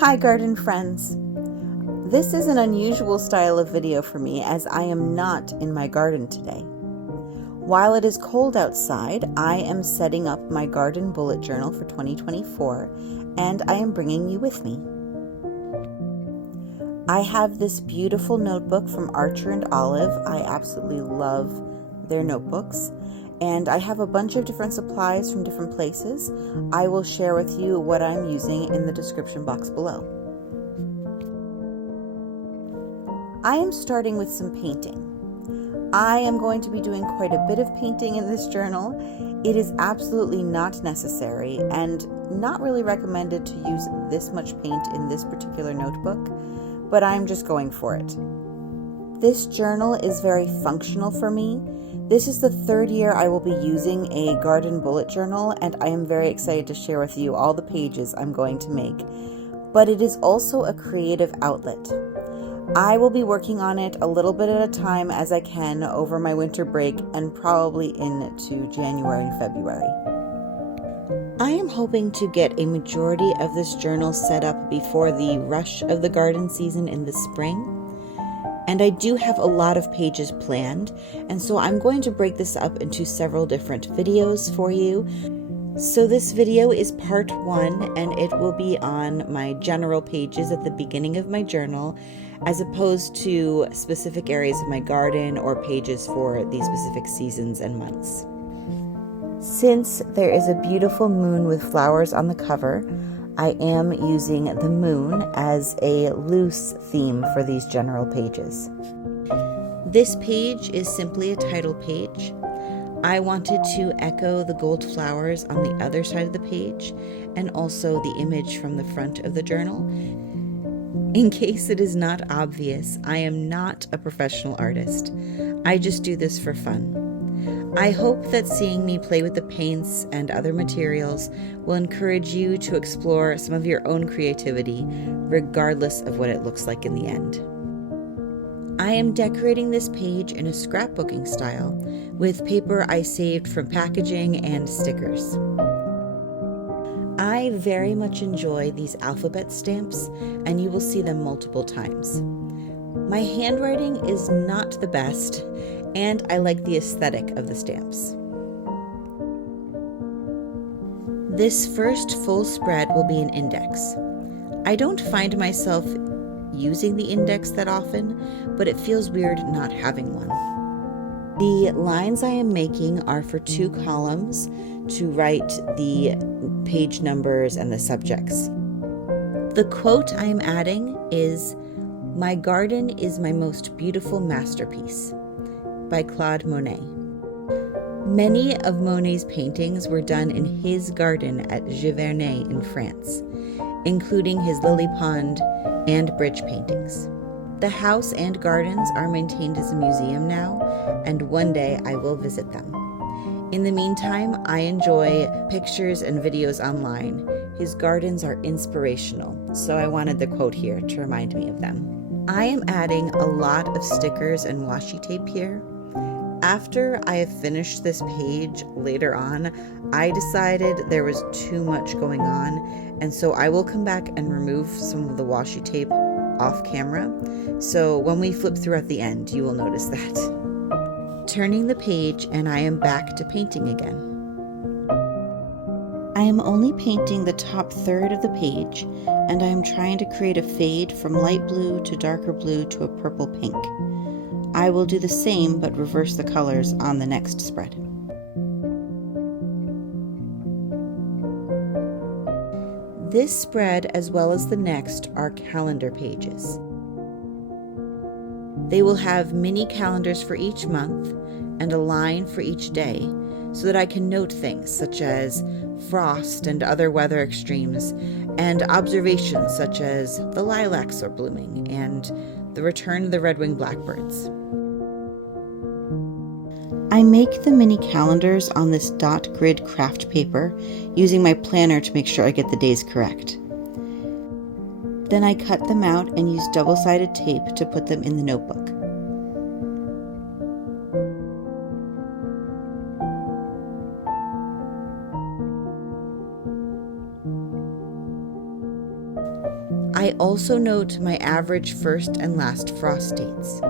Hi garden friends! This is an unusual style of video for me as I am not in my garden today. While it is cold outside, I am setting up my garden bullet journal for 2024 and I am bringing you with me. I have this beautiful notebook from Archer and Olive. I absolutely love their notebooks. And I have a bunch of different supplies from different places. I will share with you what I'm using in the description box below. I am starting with some painting. I am going to be doing quite a bit of painting in this journal. It is absolutely not necessary and not really recommended to use this much paint in this particular notebook, but I'm just going for it. This journal is very functional for me. This is the third year I will be using a garden bullet journal, and I am very excited to share with you all the pages I'm going to make. But it is also a creative outlet. I will be working on it a little bit at a time as I can over my winter break and probably into January and February. I am hoping to get a majority of this journal set up before the rush of the garden season in the spring. And I do have a lot of pages planned, and so I'm going to break this up into several different videos for you. So this video is part 1, and it will be on my general pages at the beginning of my journal, as opposed to specific areas of my garden or pages for these specific seasons and months. Since there is a beautiful moon with flowers on the cover, I am using the moon as a loose theme for these general pages. This page is simply a title page. I wanted to echo the gold flowers on the other side of the page and also the image from the front of the journal. In case it is not obvious, I am not a professional artist. I just do this for fun. I hope that seeing me play with the paints and other materials will encourage you to explore some of your own creativity, regardless of what it looks like in the end. I am decorating this page in a scrapbooking style with paper I saved from packaging and stickers. I very much enjoy these alphabet stamps, and you will see them multiple times. My handwriting is not the best, and I like the aesthetic of the stamps. This first full spread will be an index. I don't find myself using the index that often, but it feels weird not having one. The lines I am making are for 2 columns to write the page numbers and the subjects. The quote I am adding is, "My garden is my most beautiful masterpiece," by Claude Monet. Many of Monet's paintings were done in his garden at Giverny in France, including his lily pond and bridge paintings. The house and gardens are maintained as a museum now, and one day I will visit them. In the meantime, I enjoy pictures and videos online. His gardens are inspirational, so I wanted the quote here to remind me of them. I am adding a lot of stickers and washi tape here. After I have finished this page later on, I decided there was too much going on, and so I will come back and remove some of the washi tape off camera. So when we flip through at the end, you will notice that. Turning the page, and I am back to painting again. I am only painting the top third of the page, and I am trying to create a fade from light blue to darker blue to a purple pink. I will do the same but reverse the colors on the next spread. This spread, as well as the next, are calendar pages. They will have mini calendars for each month and a line for each day so that I can note things such as frost and other weather extremes, and observations such as the lilacs are blooming and the return of the red-winged blackbirds. I make the mini calendars on this dot grid craft paper using my planner to make sure I get the days correct. Then I cut them out and use double-sided tape to put them in the notebook. I also note my average first and last frost dates.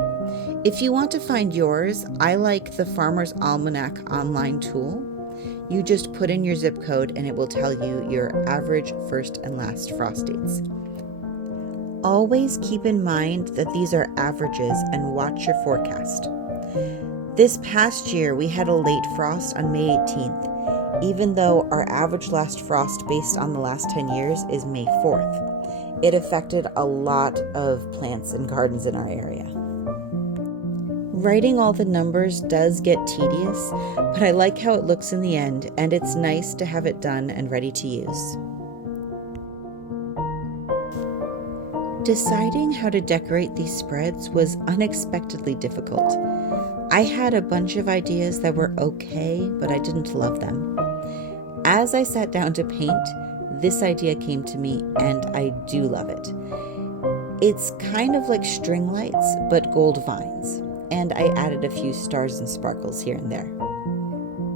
If you want to find yours, I like the Farmer's Almanac online tool. You just put in your zip code and it will tell you your average first and last frost dates. Always keep in mind that these are averages and watch your forecast. This past year, we had a late frost on May 18th, even though our average last frost based on the last 10 years is May 4th. It affected a lot of plants and gardens in our area. Writing all the numbers does get tedious, but I like how it looks in the end, and it's nice to have it done and ready to use. Deciding how to decorate these spreads was unexpectedly difficult. I had a bunch of ideas that were okay, but I didn't love them. As I sat down to paint, this idea came to me, and I do love it. It's kind of like string lights, but gold vines. And I added a few stars and sparkles here and there.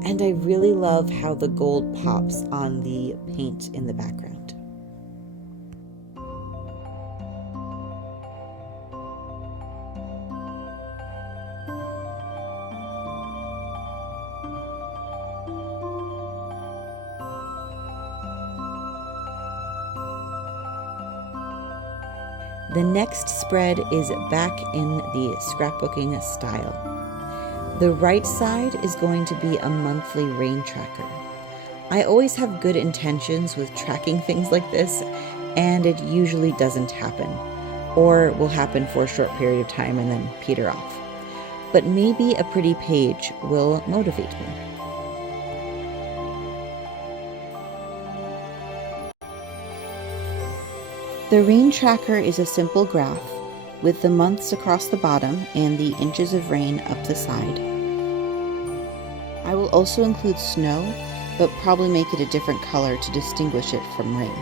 And I really love how the gold pops on the paint in the background. The next spread is back in the scrapbooking style. The right side is going to be a monthly rain tracker. I always have good intentions with tracking things like this, and it usually doesn't happen, or will happen for a short period of time and then peter off. But maybe a pretty page will motivate me. The rain tracker is a simple graph with the months across the bottom and the inches of rain up the side. I will also include snow, but probably make it a different color to distinguish it from rain.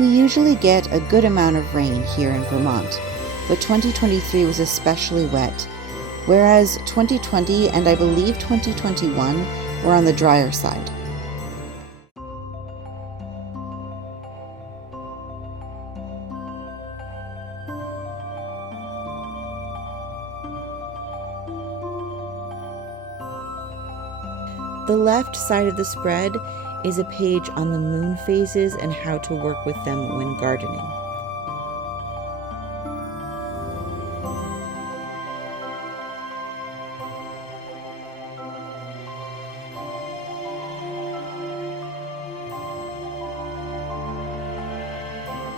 We usually get a good amount of rain here in Vermont, but 2023 was especially wet, whereas 2020 and I believe 2021 were on the drier side. The left side of the spread is a page on the moon phases and how to work with them when gardening.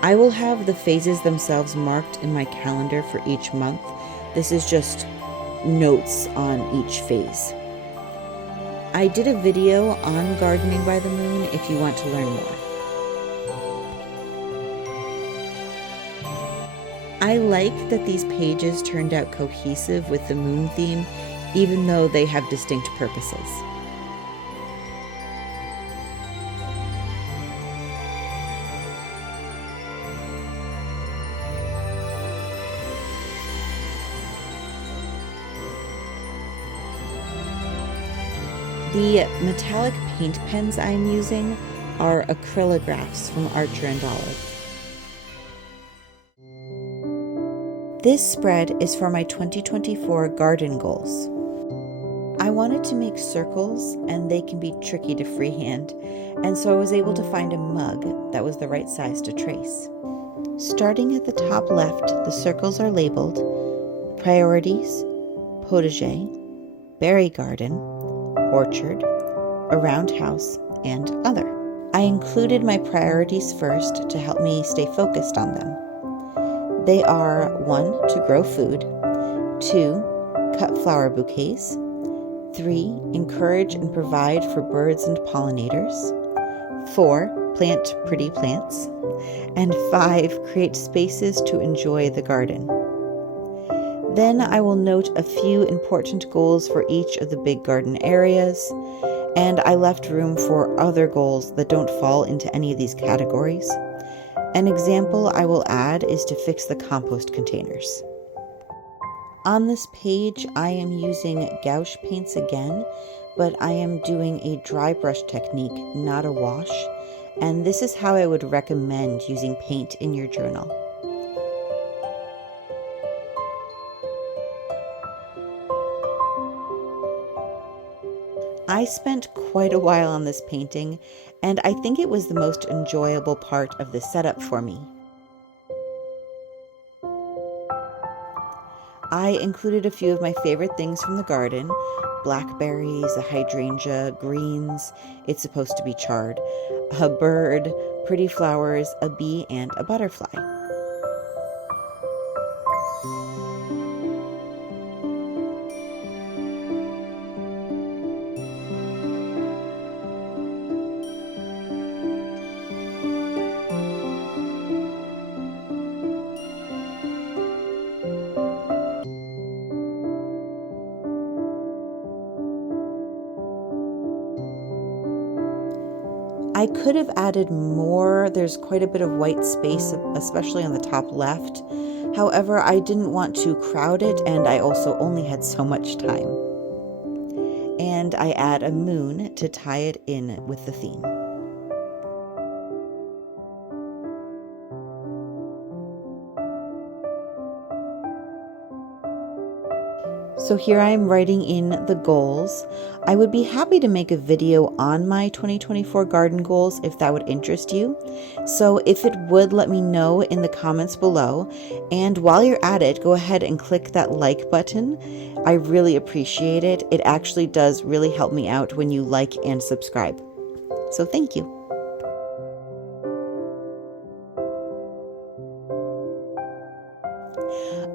I will have the phases themselves marked in my calendar for each month. This is just notes on each phase. I did a video on gardening by the moon if you want to learn more. I like that these pages turned out cohesive with the moon theme, even though they have distinct purposes. The metallic paint pens I'm using are acrylographs from Archer and Olive. This spread is for my 2024 garden goals. I wanted to make circles, and they can be tricky to freehand, and so I was able to find a mug that was the right size to trace. Starting at the top left, the circles are labeled Priorities, Potager, Berry Garden, Orchard, Around House, and Other. I included my priorities first to help me stay focused on them. They are 1. To grow food, 2. Cut flower bouquets, 3. Encourage and provide for birds and pollinators, 4. Plant pretty plants, and 5. Create spaces to enjoy the garden. Then I will note a few important goals for each of the big garden areas, and I left room for other goals that don't fall into any of these categories. An example I will add is to fix the compost containers. On this page, I am using gouache paints again, but I am doing a dry brush technique, not a wash, and this is how I would recommend using paint in your journal. I spent quite a while on this painting, and I think it was the most enjoyable part of the setup for me. I included a few of my favorite things from the garden: blackberries, a hydrangea, greens, it's supposed to be chard, a bird, pretty flowers, a bee, and a butterfly. I could have added more. There's quite a bit of white space, especially on the top left. However, I didn't want to crowd it, and I also only had so much time. And I add a moon to tie it in with the theme. So here I am writing in the goals. I would be happy to make a video on my 2024 garden goals if that would interest you. So if it would, let me know in the comments below. And while you're at it, go ahead and click that like button. I really appreciate it. It actually does really help me out when you like and subscribe. So thank you.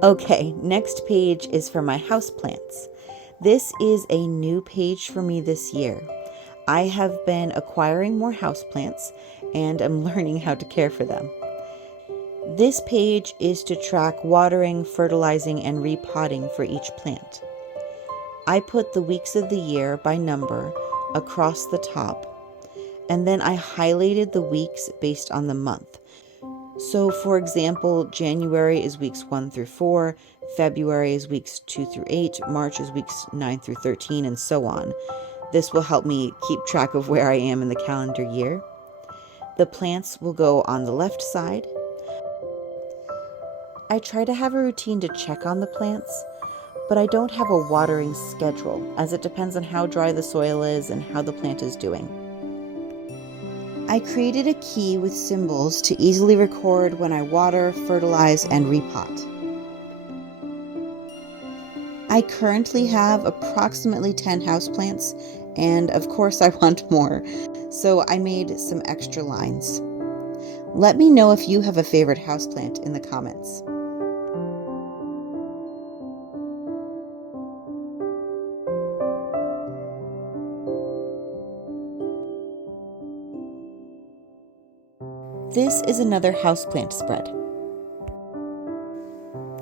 Okay, next page is for my houseplants. This is a new page for me this year. I have been acquiring more houseplants and I'm learning how to care for them. This page is to track watering, fertilizing, and repotting for each plant. I put the weeks of the year by number across the top, and then I highlighted the weeks based on the month. So for example, January is weeks 1 through 4, February is weeks 2 through 8, March is weeks 9 through 13, and so on. This will help me keep track of where I am in the calendar year. The plants will go on the left side. I try to have a routine to check on the plants, but I don't have a watering schedule, as it depends on how dry the soil is and how the plant is doing. I created a key with symbols to easily record when I water, fertilize, and repot. I currently have approximately 10 houseplants, and of course I want more, so I made some extra lines. Let me know if you have a favorite houseplant in the comments. This is another houseplant spread.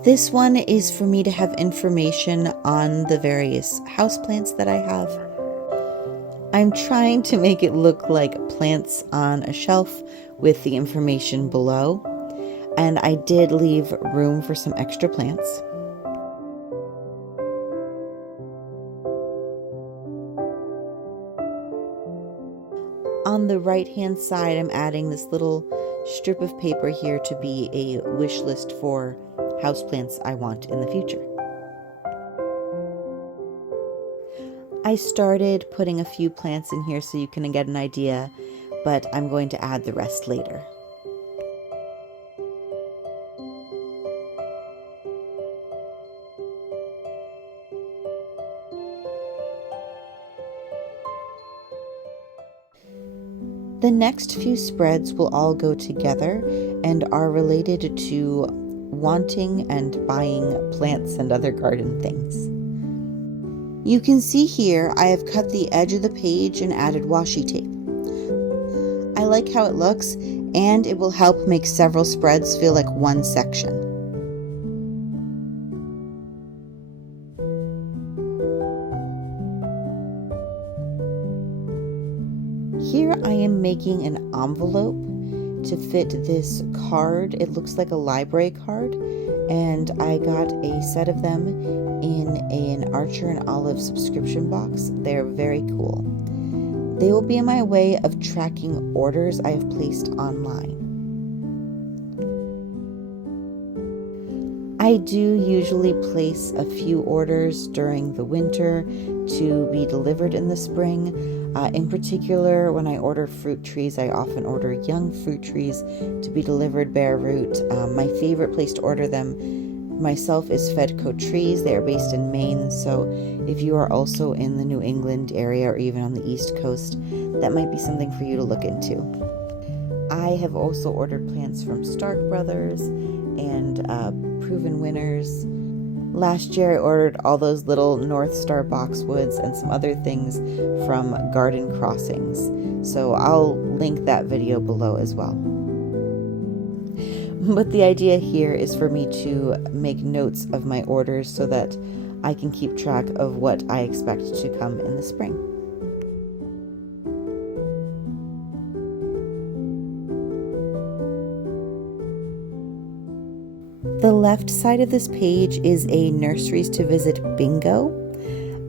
This one is for me to have information on the various houseplants that I have. I'm trying to make it look like plants on a shelf with the information below, and I did leave room for some extra plants. On the right hand side, I'm adding this little strip of paper here to be a wish list for houseplants I want in the future. I started putting a few plants in here so you can get an idea, but I'm going to add the rest later. The next few spreads will all go together and are related to wanting and buying plants and other garden things. You can see here I have cut the edge of the page and added washi tape. I like how it looks, and it will help make several spreads feel like one section. Here I am making an envelope to fit this card. It looks like a library card, and I got a set of them in an Archer and Olive subscription box. They're very cool. They will be in my way of tracking orders I have placed online. I do usually place a few orders during the winter to be delivered in the spring. In particular, when I order fruit trees, I often order young fruit trees to be delivered bare root. My favorite place to order them myself is Fedco Trees. They are based in Maine, so if you are also in the New England area or even on the East Coast, that might be something for you to look into. I have also ordered plants from Stark Brothers and Proven Winners. Last year I ordered all those little North Star boxwoods and some other things from Garden Crossings, so I'll link that video below as well. But the idea here is for me to make notes of my orders so that I can keep track of what I expect to come in the spring. The left side of this page is a nurseries to visit bingo.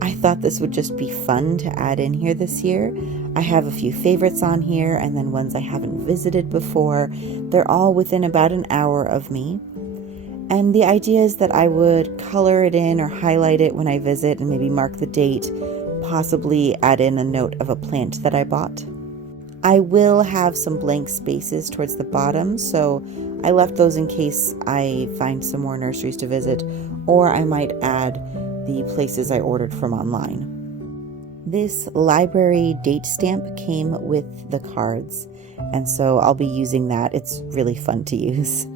I thought this would just be fun to add in here this year. I have a few favorites on here and then ones I haven't visited before. They're all within about an hour of me. And the idea is that I would color it in or highlight it when I visit and maybe mark the date, possibly add in a note of a plant that I bought. I will have some blank spaces towards the bottom, so I left those in case I find some more nurseries to visit, or I might add the places I ordered from online. This library date stamp came with the cards, and so I'll be using that. It's really fun to use.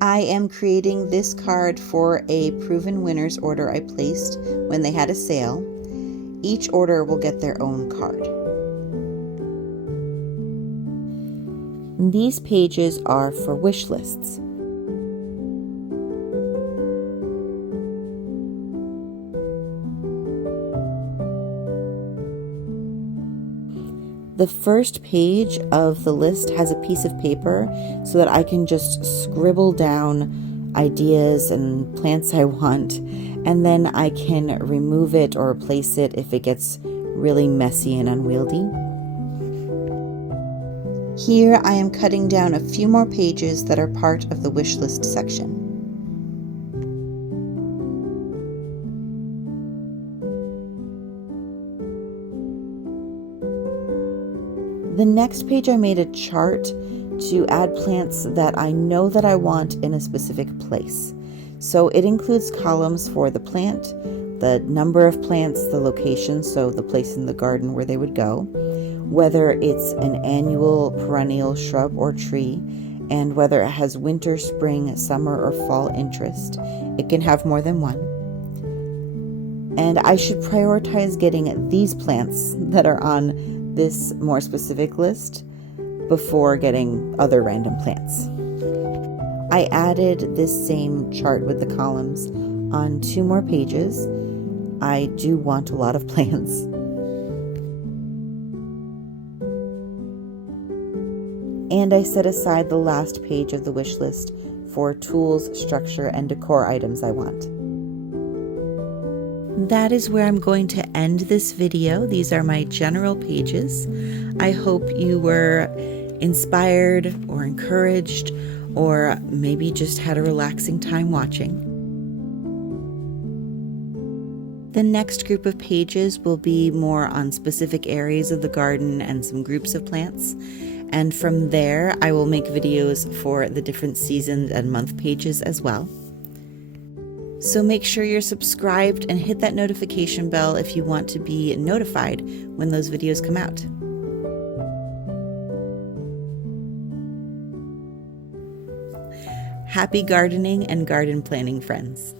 I am creating this card for a Proven Winners order I placed when they had a sale. Each order will get their own card. These pages are for wish lists. The first page of the list has a piece of paper so that I can just scribble down ideas and plants I want, and then I can remove it or replace it if it gets really messy and unwieldy. Here I am cutting down a few more pages that are part of the wish list section. The next page I made a chart to add plants that I know that I want in a specific place. So it includes columns for the plant, the number of plants, the location, so the place in the garden where they would go, whether it's an annual, perennial shrub or tree, and whether it has winter, spring, summer, or fall interest. It can have more than one. And I should prioritize getting these plants that are on this more specific list before getting other random plants. I added this same chart with the columns on 2 more pages. I do want a lot of plants. And I set aside the last page of the wish list for tools, structure, and decor items I want. That is where I'm going to end this video. These are my general pages. I hope you were inspired or encouraged, or maybe just had a relaxing time watching. The next group of pages will be more on specific areas of the garden and some groups of plants. And from there, I will make videos for the different season and month pages as well. So make sure you're subscribed and hit that notification bell if you want to be notified when those videos come out. Happy gardening and garden planning, friends.